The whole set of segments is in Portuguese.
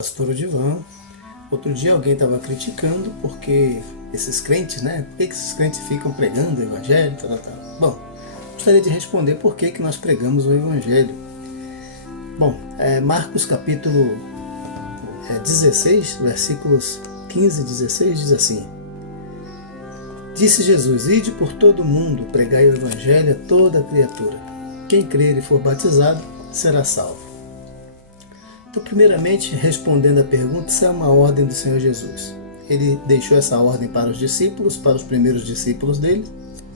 Pastor Odivan. Outro dia alguém estava criticando porque esses crentes, Por que esses crentes ficam pregando o Evangelho? Bom, gostaria de responder por que nós pregamos o Evangelho. Bom, Marcos capítulo 16, versículos 15 e 16 diz assim: Disse Jesus: Ide por todo o mundo, pregai o Evangelho a toda a criatura. Quem crer e for batizado será salvo. Então, primeiramente, respondendo à pergunta, isso é uma ordem do Senhor Jesus. Ele deixou essa ordem para os discípulos, para os primeiros discípulos dele,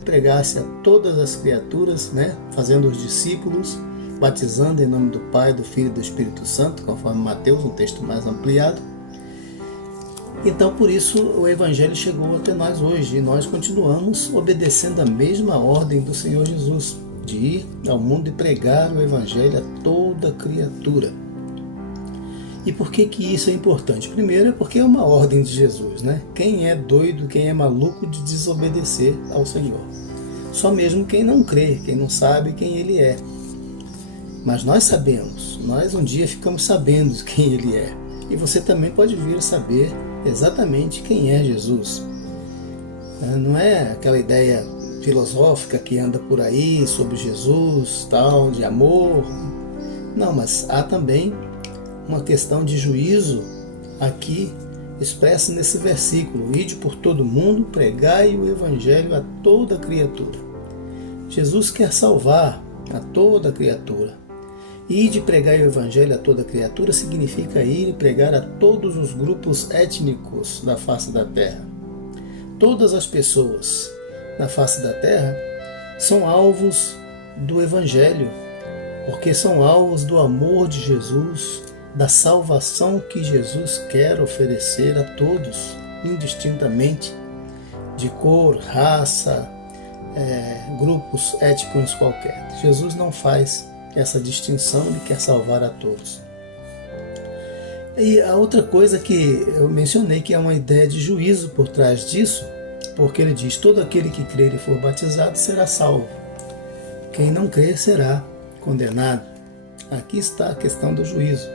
pregasse a todas as criaturas, fazendo os discípulos, batizando em nome do Pai, do Filho e do Espírito Santo, conforme Mateus, um texto mais ampliado. Então, por isso, o Evangelho chegou até nós hoje, e nós continuamos obedecendo a mesma ordem do Senhor Jesus, de ir ao mundo e pregar o Evangelho a toda criatura. E por que isso é importante? Primeiro é porque é uma ordem de Jesus, Quem é doido, quem é maluco de desobedecer ao Senhor? Só mesmo quem não crê, quem não sabe quem Ele é. Mas nós sabemos, nós um dia ficamos sabendo quem Ele é. E você também pode vir a saber exatamente quem é Jesus. Não é aquela ideia filosófica que anda por aí sobre Jesus, tal, de amor. Não, mas há também uma questão de juízo aqui expressa nesse versículo: Ide por todo mundo, pregai o Evangelho a toda criatura. Jesus quer salvar a toda criatura. Ide pregar o Evangelho a toda criatura significa ir e pregar a todos os grupos étnicos da face da terra. Todas as pessoas na face da terra são alvos do Evangelho, porque são alvos do amor de Jesus, da salvação que Jesus quer oferecer a todos, indistintamente, de cor, raça, grupos étnicos qualquer. Jesus não faz essa distinção, Ele quer salvar a todos. E a outra coisa que eu mencionei, que é uma ideia de juízo por trás disso, porque Ele diz: todo aquele que crer e for batizado será salvo. Quem não crer será condenado. Aqui está a questão do juízo.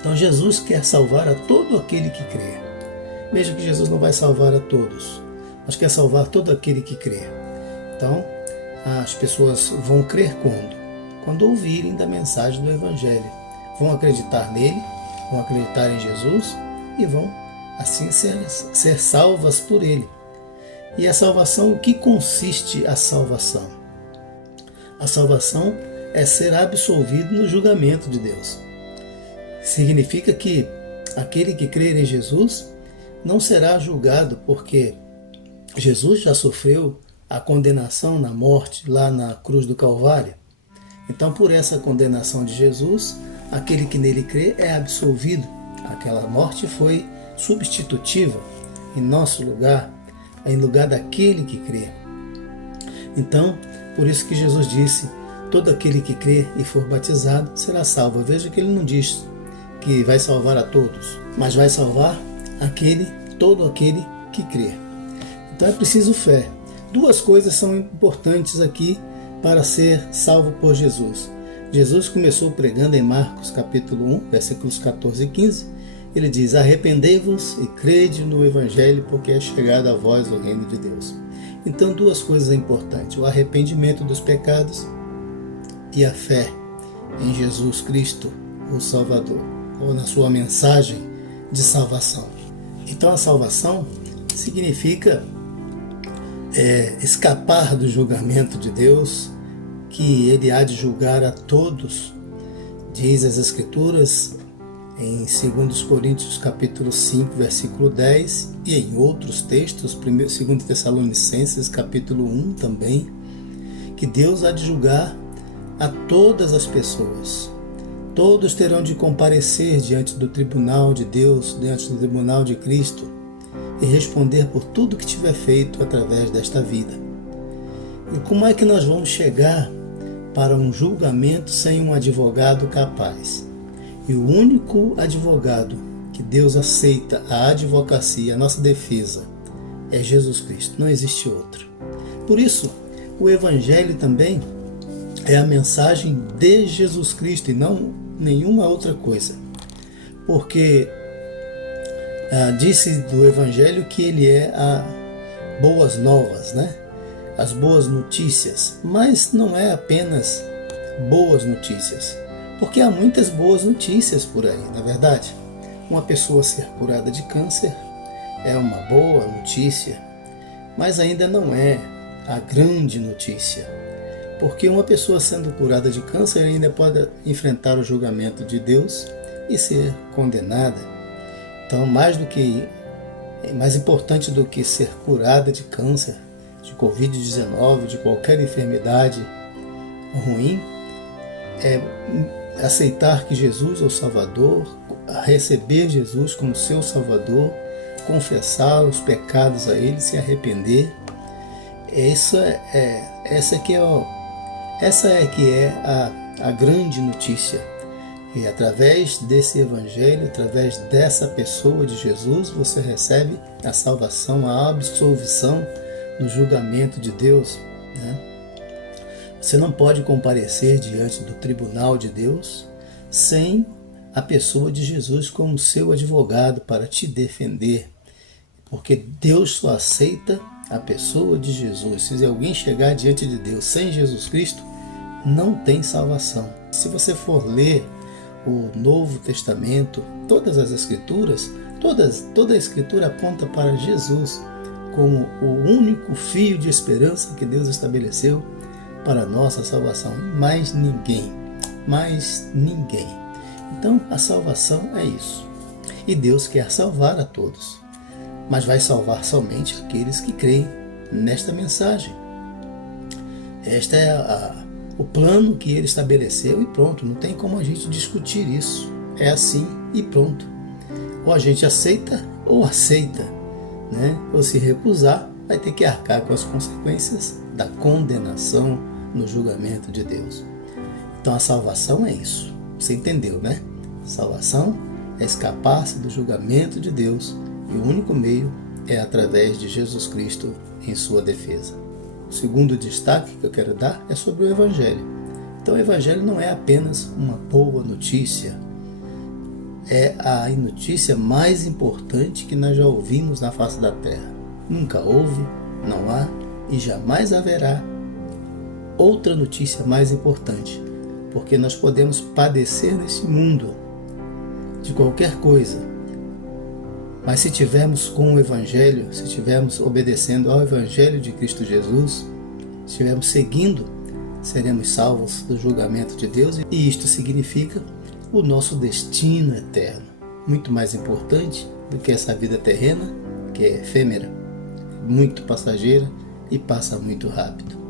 Então Jesus quer salvar a todo aquele que crê. Veja que Jesus não vai salvar a todos, mas quer salvar todo aquele que crê. Então, as pessoas vão crer quando? Quando ouvirem da mensagem do Evangelho. Vão acreditar nele, vão acreditar em Jesus e vão assim ser salvas por ele. E a salvação, o que consiste a salvação? A salvação é ser absolvido no julgamento de Deus. Significa que aquele que crer em Jesus não será julgado, porque Jesus já sofreu a condenação na morte lá na cruz do Calvário. Então, por essa condenação de Jesus, aquele que nele crê é absolvido. Aquela morte foi substitutiva em nosso lugar, em lugar daquele que crê. Então, por isso que Jesus disse: todo aquele que crê e for batizado será salvo. Veja que ele não diz que vai salvar a todos, mas vai salvar todo aquele que crê. Então é preciso fé. Duas coisas são importantes aqui para ser salvo por Jesus. Jesus começou pregando em Marcos capítulo 1, versículos 14 e 15. Ele diz: arrependei-vos e crede no Evangelho, porque é chegado a vós o reino de Deus. Então, duas coisas importantes: o arrependimento dos pecados e a fé em Jesus Cristo, o Salvador, ou na sua mensagem de salvação. Então, a salvação significa escapar do julgamento de Deus, que Ele há de julgar a todos. Diz as Escrituras em 2 Coríntios capítulo 5, versículo 10, e em outros textos, 2 Tessalonicenses capítulo 1 também, que Deus há de julgar a todas as pessoas. Todos terão de comparecer diante do tribunal de Deus, diante do tribunal de Cristo, e responder por tudo que tiver feito através desta vida. E como é que nós vamos chegar para um julgamento sem um advogado capaz? E o único advogado que Deus aceita a advocacia, a nossa defesa, é Jesus Cristo. Não existe outro. Por isso, o Evangelho também é a mensagem de Jesus Cristo e não nenhuma outra coisa. porque disse do Evangelho que ele é a boas novas, né? As boas notícias, mas não é apenas boas notícias, porque há muitas boas notícias por aí, na verdade. Uma pessoa ser curada de câncer é uma boa notícia, mas ainda não é a grande notícia, porque uma pessoa sendo curada de câncer ainda pode enfrentar o julgamento de Deus e ser condenada. Então, mais importante do que ser curada de câncer, de Covid-19, de qualquer enfermidade ruim, é aceitar que Jesus é o Salvador, receber Jesus como seu Salvador, confessar os pecados a Ele, se arrepender. Essa é que é a grande notícia. E através desse Evangelho, através dessa pessoa de Jesus, você recebe a salvação, a absolvição no julgamento de Deus, né? Você não pode comparecer diante do tribunal de Deus sem a pessoa de Jesus como seu advogado para te defender, porque Deus só aceita a pessoa de Jesus. Se alguém chegar diante de Deus sem Jesus Cristo, não tem salvação. Se você for ler o Novo Testamento, todas as Escrituras, toda a Escritura aponta para Jesus como o único fio de esperança que Deus estabeleceu para a nossa salvação. Mais ninguém. Então, a salvação é isso. E Deus quer salvar a todos, mas vai salvar somente aqueles que creem nesta mensagem. Este é o plano que Ele estabeleceu e pronto, não tem como a gente discutir isso. É assim e pronto. Ou a gente aceita, né? Ou se recusar, vai ter que arcar com as consequências da condenação no julgamento de Deus. Então a salvação é isso. Você entendeu, né? Salvação é escapar-se do julgamento de Deus e o único meio é através de Jesus Cristo em sua defesa. O segundo destaque que eu quero dar é sobre o Evangelho. Então o Evangelho não é apenas uma boa notícia, é a notícia mais importante que nós já ouvimos na face da terra. Nunca houve, não há e jamais haverá outra notícia mais importante, porque nós podemos padecer nesse mundo de qualquer coisa, mas se tivermos com o Evangelho, se estivermos obedecendo ao Evangelho de Cristo Jesus, se estivermos seguindo, seremos salvos do julgamento de Deus, e isto significa o nosso destino eterno, muito mais importante do que essa vida terrena, que é efêmera, muito passageira e passa muito rápido.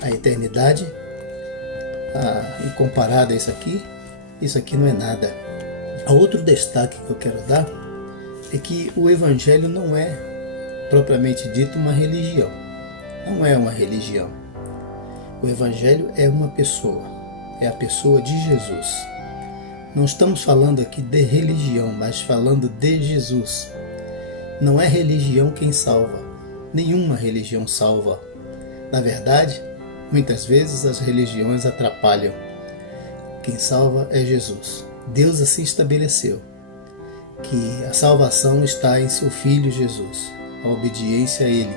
A eternidade, comparada a isso aqui não é nada. Outro destaque que eu quero dar é que o Evangelho não é, propriamente dito, uma religião. Não é uma religião. O Evangelho é uma pessoa, é a pessoa de Jesus. Não estamos falando aqui de religião, mas falando de Jesus. Não é religião quem salva. Nenhuma religião salva. Na verdade, muitas vezes as religiões atrapalham. Quem salva é Jesus. Deus assim estabeleceu que a salvação está em seu Filho Jesus, a obediência a Ele,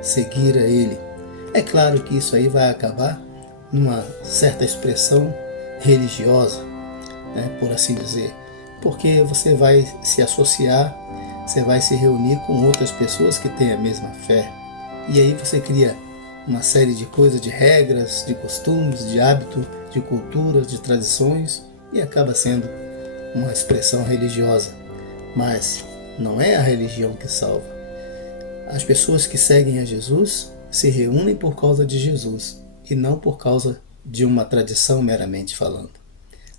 seguir a Ele. É claro que isso aí vai acabar numa certa expressão religiosa, né, por assim dizer, porque você vai se associar, você vai se reunir com outras pessoas que têm a mesma fé, e aí você cria uma série de coisas, de regras, de costumes, de hábitos, de culturas, de tradições, e acaba sendo uma expressão religiosa. Mas não é a religião que salva. As pessoas que seguem a Jesus se reúnem por causa de Jesus e não por causa de uma tradição meramente falando.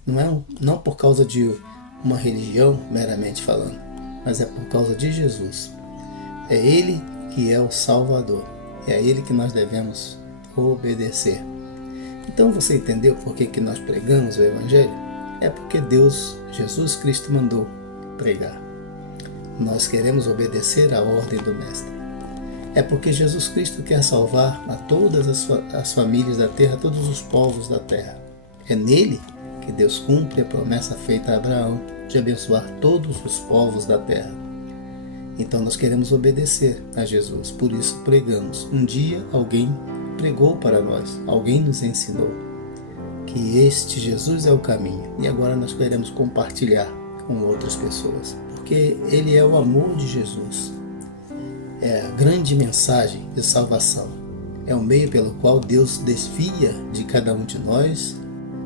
Não por causa de uma religião meramente falando, mas é por causa de Jesus. É Ele que é o Salvador. É a Ele que nós devemos obedecer. Então você entendeu por que nós pregamos o Evangelho? É porque Deus, Jesus Cristo, mandou pregar. Nós queremos obedecer à ordem do Mestre. É porque Jesus Cristo quer salvar a todas as famílias da terra, todos os povos da terra. É nele que que Deus cumpre a promessa feita a Abraão de abençoar todos os povos da terra. Então nós queremos obedecer a Jesus, por isso pregamos. Um dia alguém pregou para nós, alguém nos ensinou que este Jesus é o caminho, e agora nós queremos compartilhar com outras pessoas, porque Ele é o amor de Jesus, é a grande mensagem de salvação, é o meio pelo qual Deus desvia de cada um de nós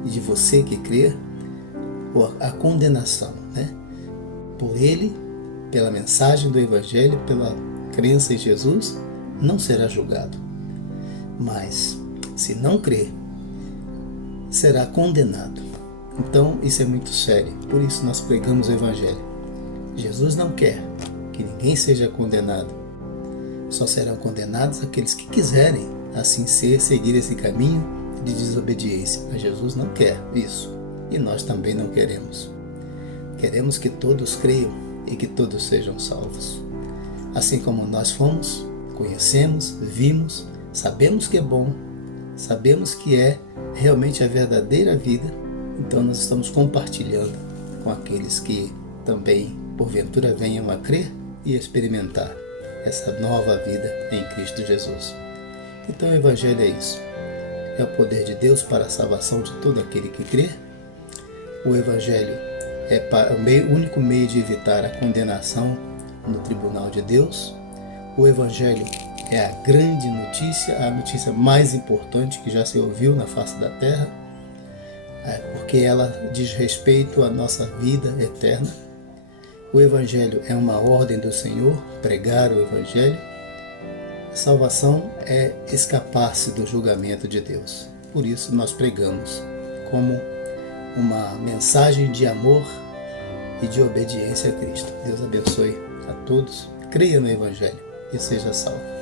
e de você que crê a condenação, né? Por Ele, pela mensagem do Evangelho, pela crença em Jesus, não será julgado, mas se não crer, será condenado. Então isso é muito sério, por isso nós pregamos o Evangelho. Jesus não quer que ninguém seja condenado, só serão condenados aqueles que quiserem assim seguir esse caminho de desobediência. Mas Jesus não quer isso, e nós também não queremos. Queremos que todos creiam e que todos sejam salvos. Assim como nós fomos, conhecemos, vimos, sabemos que é bom, sabemos que é realmente a verdadeira vida, então nós estamos compartilhando com aqueles que também, porventura, venham a crer e experimentar essa nova vida em Cristo Jesus. Então o Evangelho é isso. É o poder de Deus para a salvação de todo aquele que crê. O Evangelho é o único meio de evitar a condenação no tribunal de Deus. O Evangelho é a grande notícia, a notícia mais importante que já se ouviu na face da terra, porque ela diz respeito à nossa vida eterna. O Evangelho é uma ordem do Senhor, pregar o Evangelho. A salvação é escapar-se do julgamento de Deus. Por isso nós pregamos como uma mensagem de amor e de obediência a Cristo. Deus abençoe a todos. Creia no Evangelho e seja salvo.